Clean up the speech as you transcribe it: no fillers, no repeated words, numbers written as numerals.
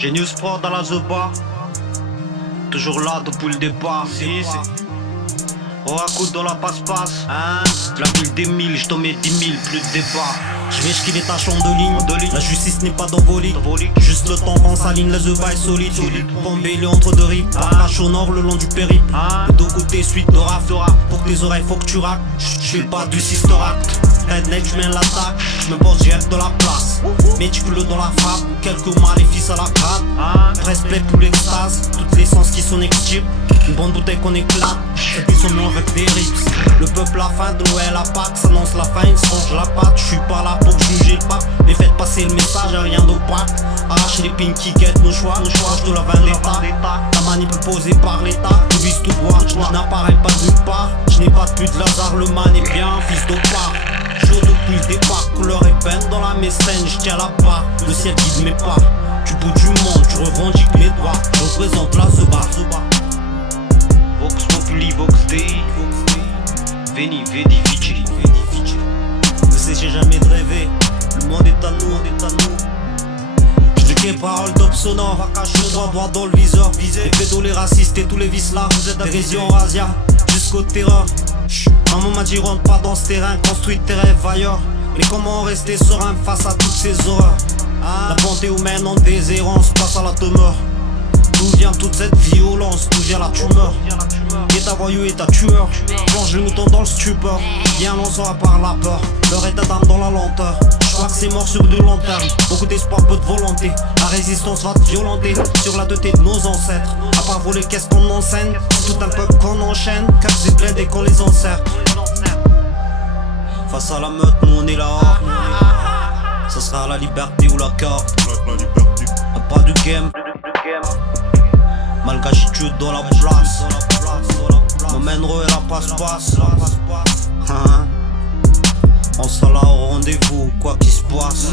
Genius Sport dans la Zoba. Toujours là depuis le départ. Oh, à coup dans la passe-passe. La ville des 1000, je t'en mets 10 000, plus de départ. Je vais esquiver ta chambre de ligne. La justice n'est pas d'envolique. Juste le temps qu'on s'aligne, la Zoba est solide. Bombé entre deux rives, partage au nord le long du périple. Le dos côté suite de raf. Pour tes oreilles faut que tu raques. J'fais pas du sister act. Redneck, j'mène l'attaque. J'me pose direct de la place. Méticuleux dans la frappe. Quelques maléfices à la crâne. Respect pour l'extase. Toutes les sens qui sont extimes. Une bonne bouteille qu'on éclate. Ceux qui sont mieux avec des rips. Le peuple a faim de Noël à Pâques. S'annonce la fin, il se range la patte. J'suis pas là pour juger le pape, mais faites passer le message, rien d'opaque. Arracher les pinky guettes, nos choix de la vendetta. Ta manip posée par l'état, tu vises tout droit. Je n'apparais pas de nulle part. Je n'ai pas de plus de Lazare, le man est bien fils d'opar. Chaud depuis le départ, couleur et peine dans la mécène, je tiens la barre. Le ciel guide mes pas. Du bout du monde, je revendique mes droits. Je représente la Zoba. Vox Populi, Vox Dei. Veni, Vedi, Vici. Ne cessez jamais de rêver, le monde est à nous, J'déquais parole top sonore, va cacher le droit dans le viseur. Les pédos, les racistes et tous les vices là, vous êtes agression Asia, jusqu'au terreur. Maman m'a dit rentre pas dans ce terrain, construis tes rêves ailleurs. Mais comment rester serein face à toutes ces horreurs? La bonté humaine en déshérence passe à la demeure. D'où vient toute cette violence, d'où vient la tumeur? Et ta voyou et ta tueur, plonge le mouton dans le stupeur. Bien on saura par la peur, l'heure est d'âme dans la lenteur. Je crois que c'est mort sur du long terme, beaucoup d'espoir, peu de volonté. La résistance va te violenter, sur la teuté de nos ancêtres. À part voler, qu'est-ce qu'on enseigne? Tout un peuple qu'on enchaîne, cap c'est blindé qu'on les encercle. Face à la meute, nous on est là. Ça sera la liberté ou la carte. Pas du game. Malgache tu es dans la place. M'emmènerai à la passe-passe. On sera là au rendez-vous, quoi qu'il se passe.